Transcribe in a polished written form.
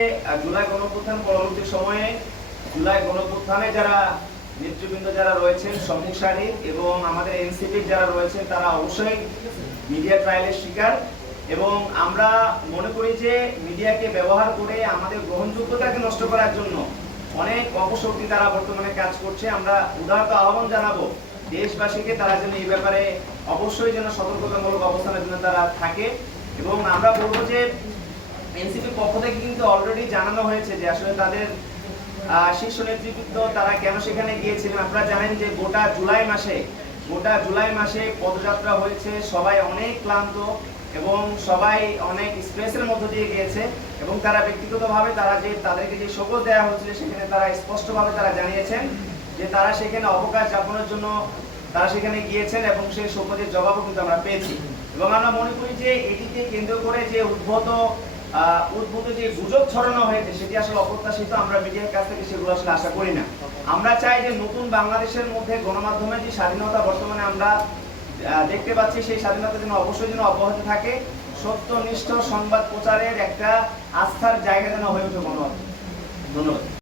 জুলাই গণঅভ্যুত্থান পরবর্তী সময়ে জুলাই গণঅভ্যুত্থানে যারা নেতৃবৃন্দ যারা রয়েছেন সম্মুখ সারির এবং আমাদের এনসিপির যারা রয়েছেন তারা অবশ্যই মিডিয়া ট্রায়ালের শিকার। এবং আমরা মনে করি যে মিডিয়াকে ব্যবহার করে আমাদের গ্রহণযোগ্যতাকে নষ্ট করার জন্য অনেক অপশক্তি তারা বর্তমানে কাজ করছে। আমরা উদারত আহ্বান জানাবো দেশবাসীকে, তারা যেন এই ব্যাপারে অবশ্যই যেন সতর্কতামূলক অবস্থানের জন্য তারা থাকে। এবং আমরা বলবো যে এনসিপির পক্ষ থেকে কিন্তু অলরেডি জানানো হয়েছে যে আসলে তাদের শীর্ষ নেতৃবৃন্দ তারা কেন সেখানে গিয়েছিলেন। আপনারা জানেন যে গোটা জুলাই মাসে পদযাত্রা হয়েছে, সবাই অনেক ক্লান্ত এবং সবাই অনেক স্ট্রেসের মধ্য দিয়ে গিয়েছে এবং তারা ব্যক্তিগতভাবে তাদেরকে যে শপথ দেওয়া হয়েছিল সেখানে তারা স্পষ্টভাবে তারা জানিয়েছেন যে তারা সেখানে অবকাশ যাপনের জন্য তারা সেখানে গিয়েছেন এবং সেই শপথের জবাবও কিন্তু আমরা পেয়েছি। এবং আমরা মনে করি যে এটিকে কেন্দ্র করে যে উদ্ভূত যে গুজব ছড়ানো হয়েছে সেটি আসলে অপ্রত্যাশিত। আমরা মিডিয়ার কাছ থেকে সেগুলো আসলে আশা করি না। আমরা চাই যে নতুন বাংলাদেশের মধ্যে গণমাধ্যমের যে স্বাধীনতা বর্তমানে আমরা দেখতে পাচ্ছি সেই স্বাধীনতা যেন অবশ্যই যেন অব্যাহত থাকে, সত্যনিষ্ঠ সংবাদ প্রচারের একটা আস্থার জায়গা যেন হয়ে ওঠে গণমাধ্যম। ধন্যবাদ।